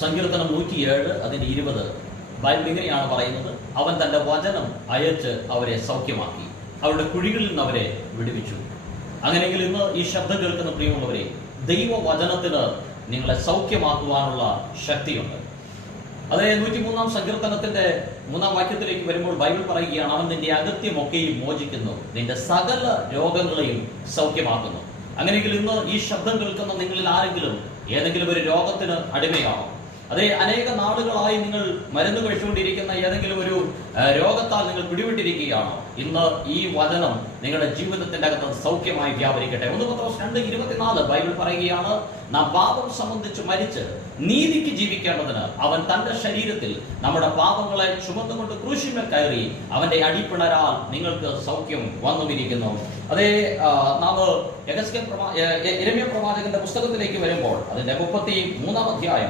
സങ്കീർത്തനം 107 അതിന്റെ 20 ബൈബിൾ ഇങ്ങനെയാണ് പറയുന്നത്. അവൻ തന്റെ വചനം അയച്ച് അവരെ സൗഖ്യമാക്കി, അവരുടെ കുഴികളിൽ നിന്ന് അവരെ വിടുവിച്ചു. അങ്ങനെയെങ്കിൽ ഇന്ന് ഈ ശബ്ദം കേൾക്കുന്ന പ്രിയമുള്ളവരെ, ദൈവവചനത്തിന് നിങ്ങളെ സൗഖ്യമാക്കുവാനുള്ള ശക്തിയുണ്ട്. അതേ 103 സങ്കീർത്തനത്തിന്റെ 3 വാക്യത്തിലേക്ക് വരുമ്പോൾ ബൈബിൾ പറയുകയാണ്, അവൻ നിന്റെ അകത്യമൊക്കെയും മോചിക്കുന്നു, നിന്റെ സകല രോഗങ്ങളെയും സൗഖ്യമാക്കുന്നു. അങ്ങനെയെങ്കിൽ ഇന്ന് ഈ ശബ്ദം കേൾക്കുന്ന നിങ്ങളിൽ ആരെങ്കിലും ഏതെങ്കിലും ഒരു രോഗത്തിന് അടിമയാണോ? അതേ, അനേക നാളുകളായി നിങ്ങൾ മരുന്ന് കഴിച്ചുകൊണ്ടിരിക്കുന്ന ഏതെങ്കിലും ഒരു രോഗത്താൽ നിങ്ങൾ പിടിവിട്ടിരിക്കുകയാണോ? ഇന്ന് ഈ വചനം നിങ്ങളുടെ ജീവിതത്തിന്റെ അകത്ത് സൗഖ്യമായി വ്യാപരിക്കട്ടെ. 1 പത്രോസ് 2:24 ബൈബിൾ പറയുകയാണ്, നാം പാപം സംബന്ധിച്ച് മരിച്ച് നീതിക്ക് ജീവിക്കേണ്ടതിന് അവൻ തന്റെ ശരീരത്തിൽ നമ്മുടെ പാപങ്ങളെ ചുമന്നുകൊണ്ട് ക്രൂശിന്മേൽ കയറി അവന്റെ അടിപ്പിണരാൽ നിങ്ങൾക്ക് സൗഖ്യം വന്നുമിരിക്കുന്നു. അതേ, നാം യെരമ്യാ പ്രവാചകന്റെ പുസ്തകത്തിലേക്ക് വരുമ്പോൾ അതിന്റെ 33 അധ്യായം